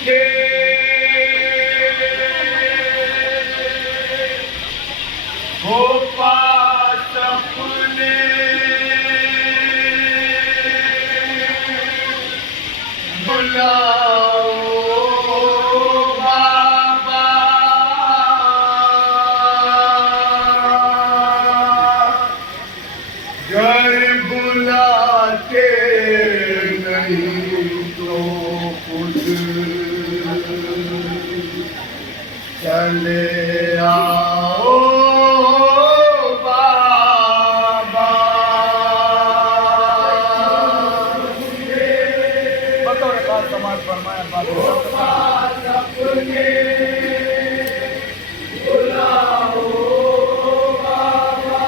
रूठे हो पास अपने बुलाओ बाबा घर बुलाते नहीं तो खुद चले आओ बाबा। बतौर खास समाज फरमाया अपने बुलाओ बाबा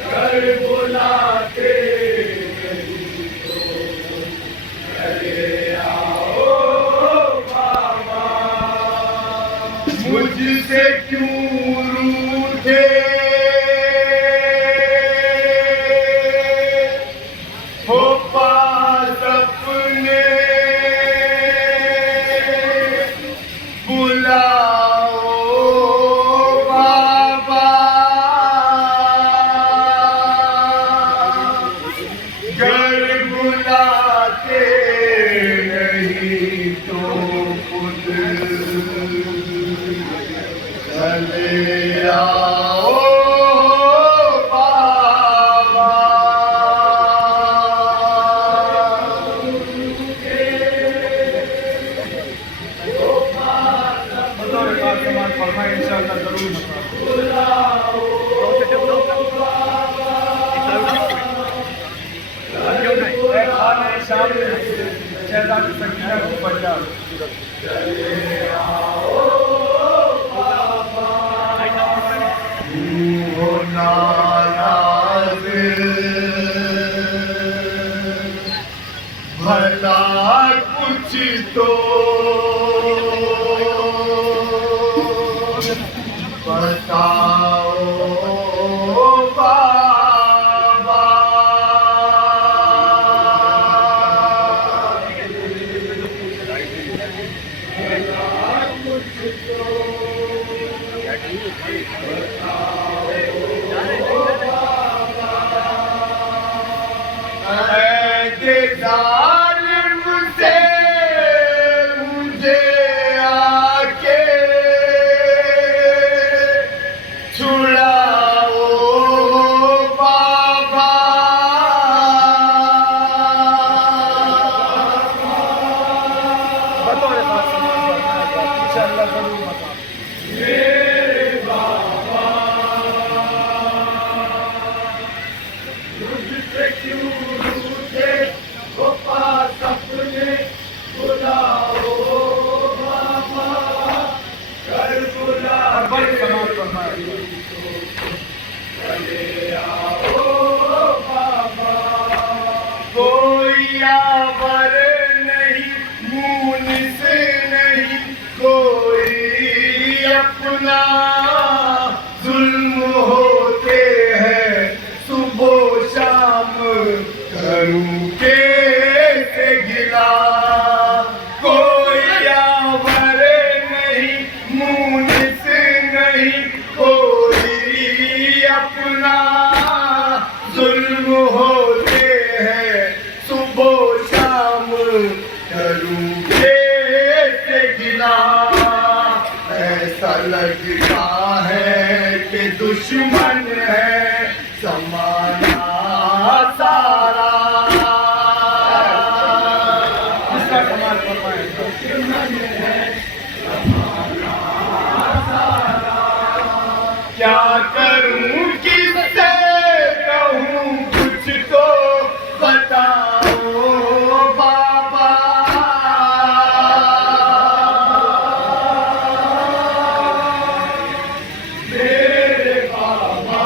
घर बुलाते मुझसे क्यों रूठे हो पास अपने बुलाओ बाबा घर बुलाते नहीं तो खुद चले आओ बाबा। फरमाए इंशाअल्लाह जरूर बुलाओ खाने शाम में शहजादी संगीता को पंजाब चले आओ हो नाराज भला कुछ तो बताओ बाबा। जालिम से मुझे आके छुड़ाओ बाबा। बतौर खास इंशाअल्लाह जरूर बता मेरे बाबा मुझसे क्यों रूठे हो पास अपने बुलाओ बाबा घर बुलाते चले आओ बाबा। कोई आवर नहीं मुंह से नहीं कोई अपना जुल्म होते हैं सुबह शाम करूं कैसे गिला। कोई आवर नहीं मुंह से नहीं कोई अपना जुल्म होते हैं सुबह शाम करूं कैसे गिला। ऐसा लगता है कि दुश्मन है समाना सारा। इसका कमाल फरमाए दुश्मन है समाना सारा। क्या करूं किससे कहूं कुछ तो बताओ बाबा। मेरे बाबा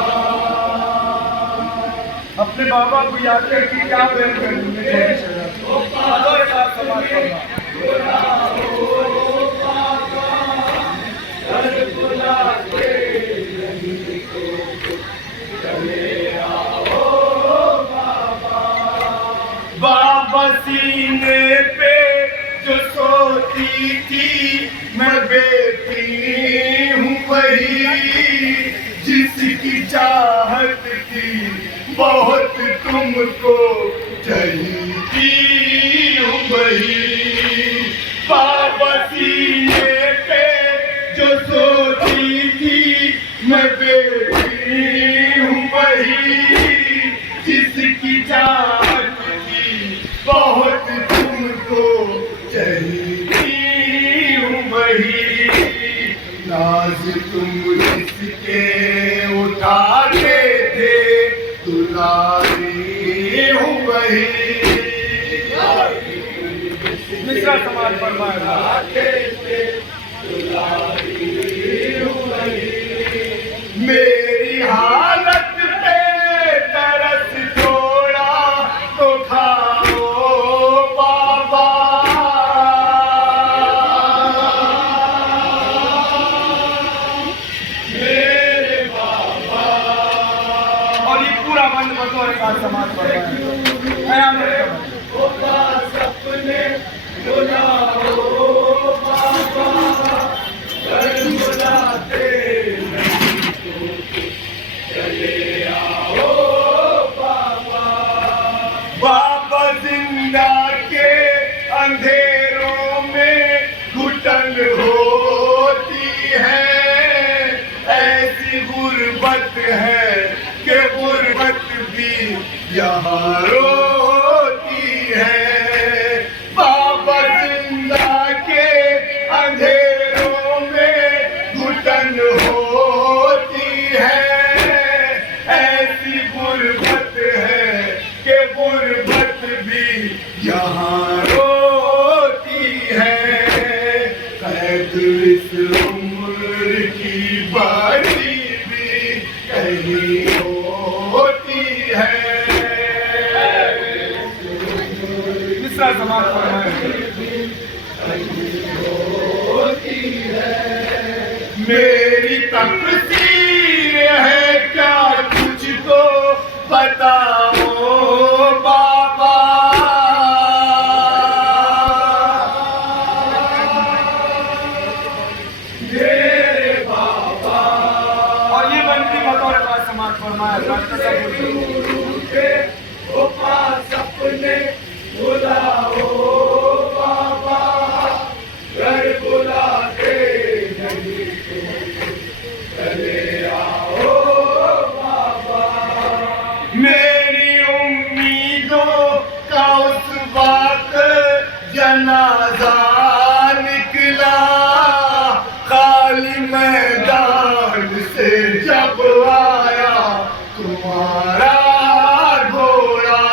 अपने बाबा को याद करके क्या बयान करेंगे। बाबा सीने पे सोती थी मैं बेटी हूँ वही, जिसकी चाहत थी बहुत तुमको चाहती हूँ वही। बाबा सीने पे जो सोती थी मैं बेटी हूँ वही, जिसकी चाहत थी बहुत तुमको चाहती हूँ वही। नाज तुम जिसके उठाते थे दुलारी हूँ वही। मिश्रा समाज पर मेरी हालत पे तरस थोड़ा तो खाओ बाबा। मेरे बाबा। और ये पूरा बंद बतौर का समाज पर सपने बुलाओ बाबा, घर बुलाते चले आओ बाबा। बाबा जिंदा के अंधेरों में घुटन होती है, ऐसी गुर्बत है कि गुर्बत भी यहाँ रोती है। बाबा जिंदा के अंधेरों में घुटन होती है, ऐसी गुर्बत है कि गुर्बत भी यहाँ रोती है। कैद इस उम्र की बारी भी कहीं होती है। मिश्रा समाज पर मेरी तकदीर है क्या तुझको बताओ बाबा। मेरे बाबा। और ये बनती बतौर का समाज फरमाया सपने बुलाओ बाबा, घर बुलाते नहीं तो चले आओ बाबा। मेरी उम्मीदों का उस वक्त जनाजा निकला, खाली मैदान से जब आया तुम्हारा घोड़ा।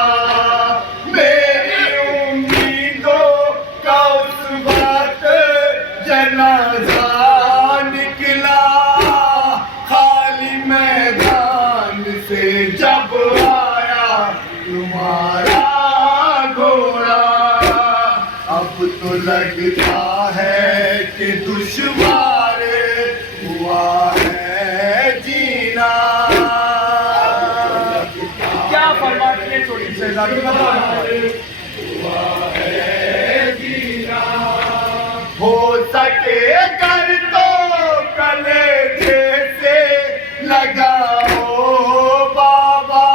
मेरी उम्मीदों का उस वक्त जनाजा निकला, खाली मैदान से जब आया तुम्हारा घोड़ा। अब तो लगता है कि दुश्वार हुआ है जीना। क्या फरमाती है छोटी शहजादी हो सके कर तो कलेजे से लगाओ बाबा।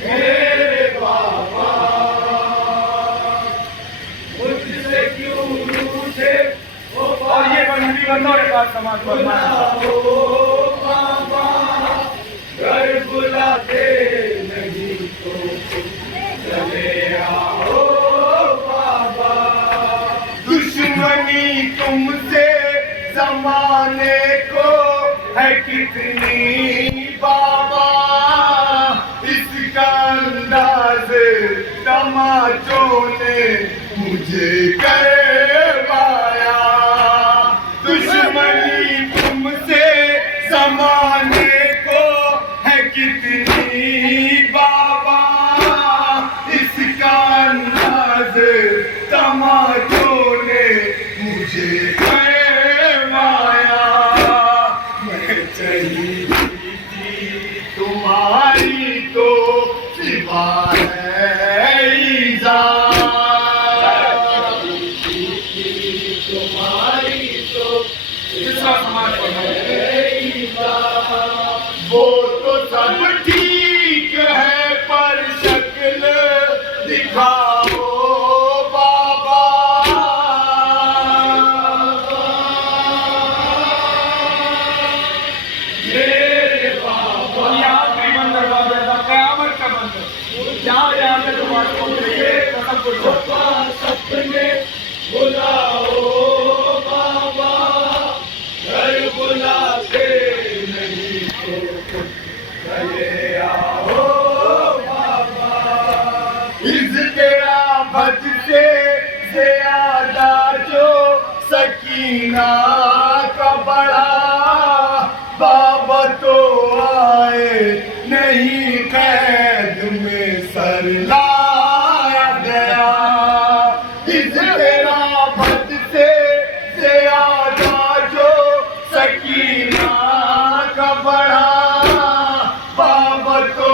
मेरे बाबा मुझसे क्यों रूठे और ये बनती बतौर का समाज पर बाबा, घर बुलाते नहीं तो चले आओ बाबा। दुश्मनी तुमसे जमाने को है कितनी बाबा, इसका अंदाज तमाचों ने मुझे करवाया। दुश्मनी तुमसे जमाने को है कितनी बाबा, इसका अंदाज तमाचों ने मुझे करवाया। मैं चाहिए थी तुम्हारी तो सिवा है सब ठीक है पर शक्ल दिखाओ बाबा। मेरे बाबा यहाँ पे मंदिर बाबा का कयामत का मंदिर यहाँ पे तुम्हारे को मिलेंगे सब कुछ सपने बुलाओ बाबा, घर बुलाते नहीं तो चले आओ बाबा। इस तेरा भज से ज्यादा जो सकीना का बड़ा बाबा तो आए नहीं, कैद में सर लाया गया। इस तेरा भज से ज्यादा जो सकीना का बड़ा बाबा तो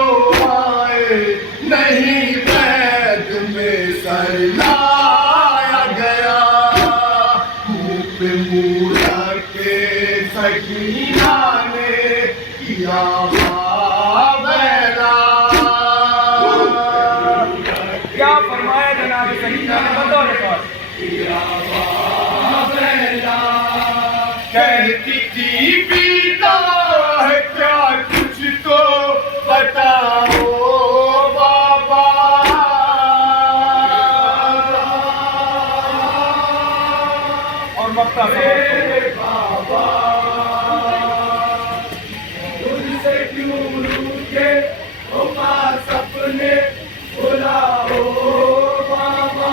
आए नहीं, कैद में सर लाया गया। मुंह पे मुंह के सकीना ने किया बाबेला। क्या फरमाया जनाब सकीना ने बतौर रिकॉर्ड कहती थी पीता है क्या कुछ तो बताओ बाबा। और वक्ता बाबा तुझसे क्यों रूठे हो सपने बुलाओ बाबा,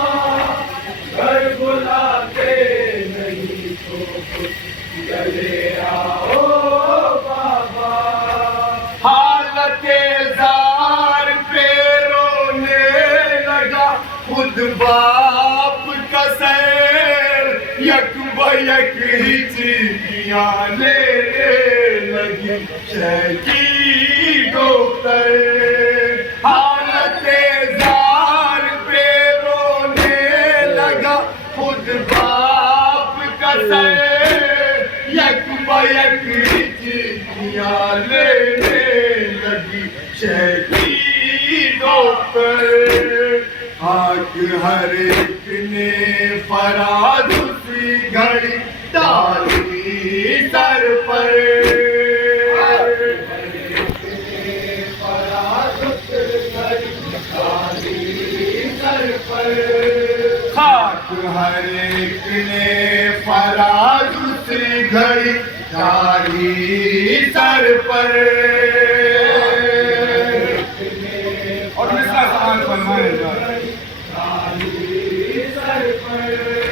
घर बुलाते नहीं तो चले आओ बाबा। हालत जार पे रोने लगा खुद बाप का सैर, यक बयक हिचकियाँ लेने लगी शहकी डॉक्टर। हालत जार पे रोने लगा खुद बाप का सैर, यक बयक हिचकियाँ लेने लगी शहकी डॉक्टर। आग हर एक ने फराज उसी घड़ी डाली सर पर। खाक हर एक ने फराज उसी घड़ी डाली सर पर। और मिसरा सवाल फरमाए सर पर